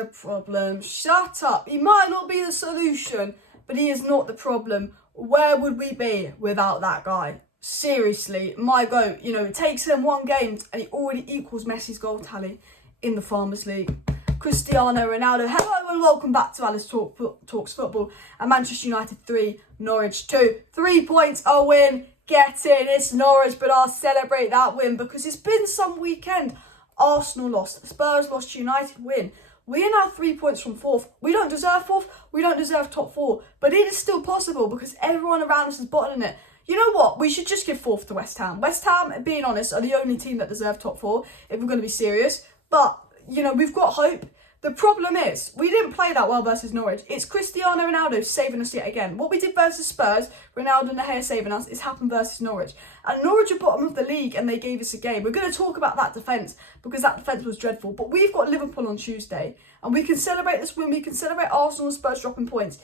the problem. Shut up. He might not be the solution, but he is not the problem. Where would we be without that guy? Seriously, my goat. You know, it takes him 1 game and he already equals Messi's goal tally in the Farmers League. Cristiano Ronaldo. Hello and welcome back to Alice Talks Football. And Manchester United 3, Norwich 2. 3 points, a win. Get in. It's Norwich, but I'll celebrate that win because it's been some weekend. Arsenal lost. Spurs lost. United win. We are now 3 points from 4th. We don't deserve 4th. We don't deserve top 4. But it is still possible because everyone around us is bottling it. You know what? We should just give 4th to West Ham. West Ham, being honest, are the only team that deserve top 4 if we're going to be serious. But, you know, we've got hope. The problem is, we didn't play that well versus Norwich. It's Cristiano Ronaldo saving us yet again. What we did versus Spurs, Ronaldo and De Gea saving us, it's happened versus Norwich. And Norwich are bottom of the league and they gave us a game. We're going to talk about that defence because that defence was dreadful. But we've got Liverpool on Tuesday and we can celebrate this win. We can celebrate Arsenal and Spurs dropping points.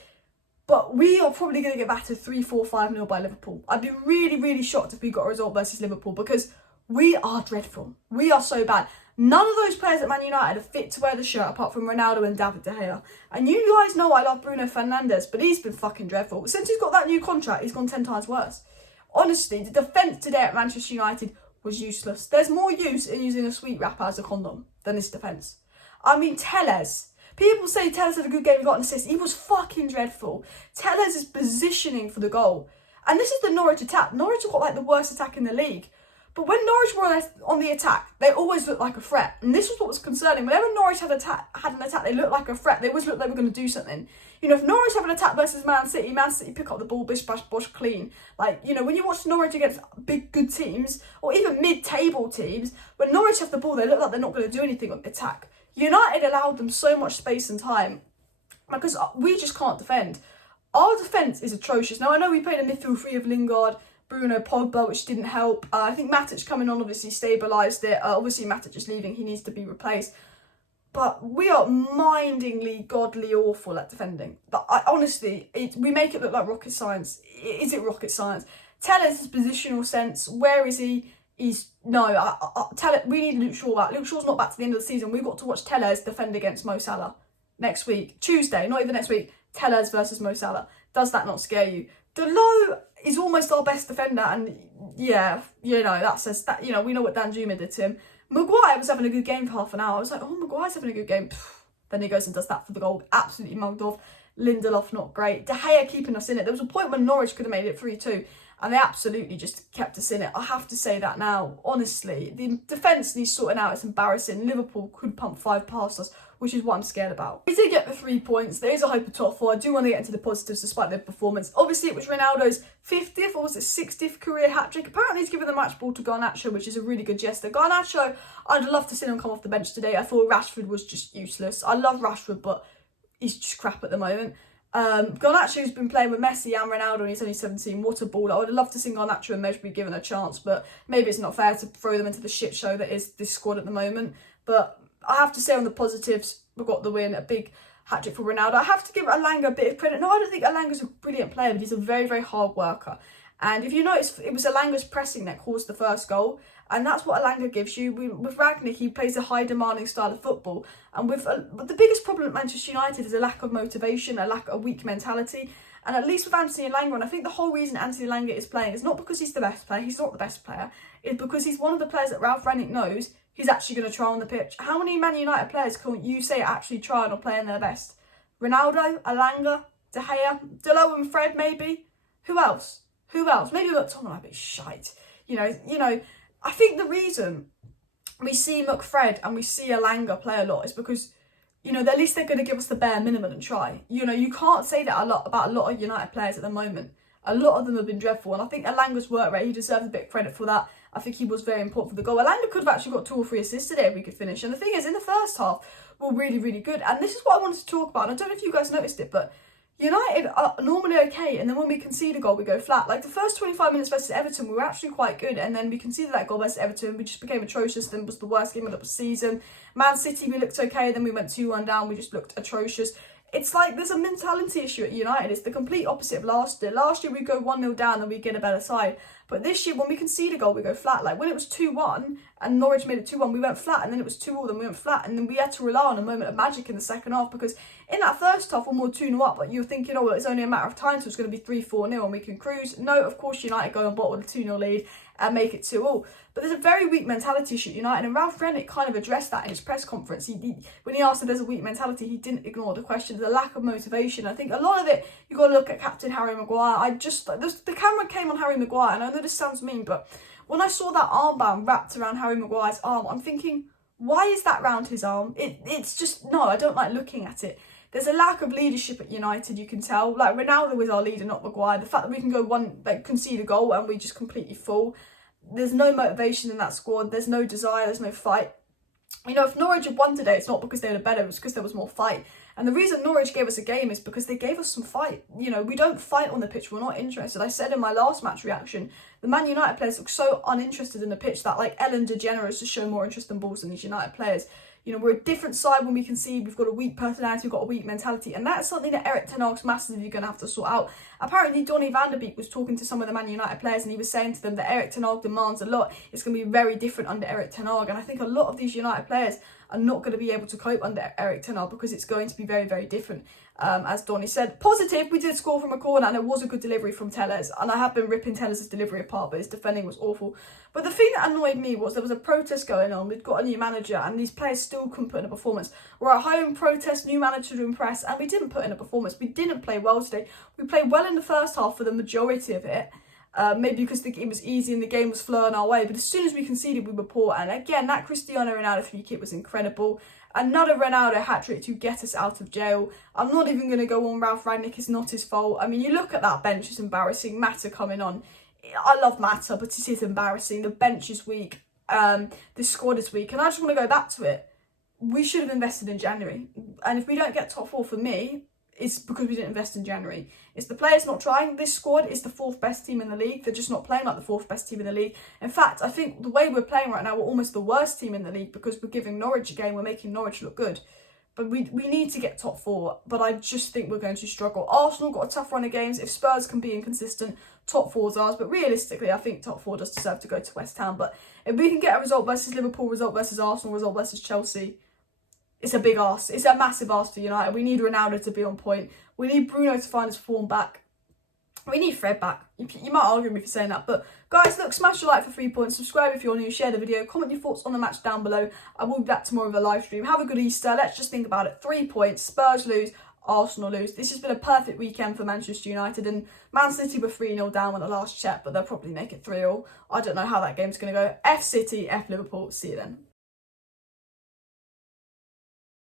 But we are probably going to get battered 3-4, 5-0 by Liverpool. I'd be really, really shocked if we got a result versus Liverpool because we are dreadful. We are so bad. None of those players at Man United are fit to wear the shirt apart from Ronaldo and David De Gea. And you guys know I love Bruno Fernandes, but he's been fucking dreadful. Since he's got that new contract, he's gone 10 times worse. Honestly, the defence today at Manchester United was useless. There's more use in using a sweet wrapper as a condom than this defence. I mean, Telles. People say Telles had a good game, he got an assist. He was fucking dreadful. Telles is positioning for the goal. And this is the Norwich attack. Norwich have got like the worst attack in the league. But when Norwich were on the attack, they always looked like a threat. And this was what was concerning. Whenever Norwich had an attack, they looked like a threat. They always looked like they were going to do something. You know, if Norwich have an attack versus Man City pick up the ball, bish, bash, bosh, clean. Like, you know, when you watch Norwich against big, good teams, or even mid-table teams, when Norwich have the ball, they look like they're not going to do anything on the attack. United allowed them so much space and time because we just can't defend. Our defence is atrocious. Now, I know we played a midfield 3 of Lingard, Bruno, Pogba, which didn't help. I think Hatrick coming on obviously stabilised it. Obviously, Hatrick is leaving. He needs to be replaced. But we are mindingly, godly awful at defending. But honestly, we make it look like rocket science. Is it rocket science? Tell us his positional sense. Where is he? We need Luke Shaw back. Luke Shaw's not back to the end of the season. We've got to watch Telles defend against Mo Salah next week. Tuesday, not even next week. Telles versus Mo Salah. Does that not scare you? Delo is almost our best defender, and yeah, you know, that says that, you know, we know what Danjuma did to him. Maguire was having a good game for half an hour. I was like, oh, Maguire's having a good game. Then he goes and does that for the goal. Absolutely mugged off. Lindelof, not great. De Gea keeping us in it. There was a point when Norwich could have made it 3-2. And they absolutely just kept us in it. I have to say that now. Honestly, the defence needs sorting out. It's embarrassing. Liverpool could pump 5 past us, which is what I'm scared about. We did get the 3 points. There is a hope of top 4. I do want to get into the positives despite their performance. Obviously, it was Ronaldo's 50th or was it 60th career hat-trick. Apparently, he's given the match ball to Garnacho, which is a really good gesture. Garnacho, I'd love to see him come off the bench today. I thought Rashford was just useless. I love Rashford, but he's just crap at the moment. Garnacho's been playing with Messi and Ronaldo and he's only 17. What a ball. I would have loved to see Garnacho and Messi be given a chance, but maybe it's not fair to throw them into the shit show that is this squad at the moment. But I have to say on the positives, we got the win, a big hat-trick for Ronaldo. I have to give Alanga a bit of credit. No, I don't think Alanga's a brilliant player, but he's a very, very hard worker. And if you notice, it was Alanga's pressing that caused the first goal. And that's what Alanga gives you. With Rangnick, he plays a high demanding style of football. And but the biggest problem at Manchester United is a lack of motivation, a weak mentality. And at least with Anthony Alanga, and I think the whole reason Anthony Alanga is playing is not because he's the best player. He's not the best player. It's because he's one of the players that Ralph Rangnick knows he's actually going to try on the pitch. How many Man United players can you say are actually trying or playing their best? Ronaldo, Alanga, De Gea, Delo and Fred maybe? Who else? Maybe McTominay, but shite. You know, I think the reason we see McFred and we see Alanga play a lot is because, you know, at least they're going to give us the bare minimum and try. You know, you can't say that about a lot of United players at the moment. A lot of them have been dreadful, and I think Alanga's work rate, he deserves a bit of credit for that. I think he was very important for the goal. Alanga could have actually got 2 or 3 assists today if we could finish. And the thing is, in the first half, we're really, really good. And this is what I wanted to talk about. And I don't know if you guys noticed it, but United are normally okay, and then when we concede a goal, we go flat. Like the first 25 minutes versus Everton, we were actually quite good, and then we conceded that goal versus Everton, we just became atrocious, then was the worst game of the season. Man City, we looked okay, then we went 2-1 down, we just looked atrocious. It's like there's a mentality issue at United. It's the complete opposite of last year. Last year, we go 1-0 down and we get a better side. But this year, when we concede a goal, we go flat. Like when it was 2-1 and Norwich made it 2-1, we went flat, and then it was 2-2, then we went flat, and then we had to rely on a moment of magic in the second half, because in that first half, when we were 2-0 up, like you were thinking, oh, well, it's only a matter of time, so it's going to be 3-4-0 and we can cruise. No, of course, United go and bottle the 2-0 lead and make it 2-2. But there's a very weak mentality issue at United, and Ralph Rangnick kind of addressed that in his press conference. When he asked if there's a weak mentality, he didn't ignore the question. There's a lack of motivation. I think a lot of it, you've got to look at Captain Harry Maguire. The camera came on Harry Maguire, and I know this sounds mean, but when I saw that armband wrapped around Harry Maguire's arm, I'm thinking, why is that round his arm? It's just, no, I don't like looking at it. There's a lack of leadership at United, you can tell. Like, Ronaldo is our leader, not Maguire. The fact that we can go concede a goal and we just completely fall. There's no motivation in that squad. There's no desire. There's no fight. You know, if Norwich had won today, it's not because they were better. It was because there was more fight. And the reason Norwich gave us a game is because they gave us some fight. You know, we don't fight on the pitch. We're not interested. I said in my last match reaction, the Man United players look so uninterested in the pitch that, like, Ellen DeGeneres to show more interest in balls than these United players. You know, we're a different side when we concede. We've got a weak personality, we've got a weak mentality. And that's something that Erik ten Hag's massively going to have to sort out. Apparently, Donny van der Beek was talking to some of the Man United players, and he was saying to them that Erik ten Hag demands a lot. It's going to be very different under Erik ten Hag. And I think a lot of these United players are not going to be able to cope under Erik ten Hag, because it's going to be very, very different. As Donny said, positive, we did score from a corner, and it was a good delivery from Telles. And I have been ripping Telles' delivery apart, but his defending was awful. But the thing that annoyed me was there was a protest going on. We'd got a new manager, and these players still couldn't put in a performance. We're at home, protest, new manager to impress, and we didn't put in a performance. We didn't play well today. We played well in the first half for the majority of it. Maybe because the game was easy and the game was flowing our way. But as soon as we conceded, we were poor. And again, that Cristiano Ronaldo free kick was incredible. Another Ronaldo hat-trick to get us out of jail. I'm not even going to go on Ralph Rangnick. It's not his fault. I mean, you look at that bench, it's embarrassing. Mata coming on. I love Mata, but it is embarrassing. The bench is weak. The squad is weak. And I just want to go back to it. We should have invested in January. And if we don't get top 4 for me, it's because we didn't invest in January. It's the players not trying. This squad is the 4th best team in the league. They're just not playing like the 4th best team in the league. In fact, I think the way we're playing right now, we're almost the worst team in the league, because we're giving Norwich a game. We're making Norwich look good. But we need to get top 4. But I just think we're going to struggle. Arsenal got a tough run of games. If Spurs can be inconsistent, top 4's ours. But realistically, I think top 4 does deserve to go to West Ham. But if we can get a result versus Liverpool, result versus Arsenal, result versus Chelsea, it's a big ask. It's a massive ask for United. We need Ronaldo to be on point. We need Bruno to find his form back. We need Fred back. You might argue with me for saying that. But guys, look, smash a like for 3 points. Subscribe if you're new. Share the video. Comment your thoughts on the match down below. I will be back tomorrow with a live stream. Have a good Easter. Let's just think about it. 3 points. Spurs lose. Arsenal lose. This has been a perfect weekend for Manchester United. And Man City were 3-0 down with the last check, but they'll probably make it 3-0. I don't know how that game's going to go. F City, F Liverpool. See you then.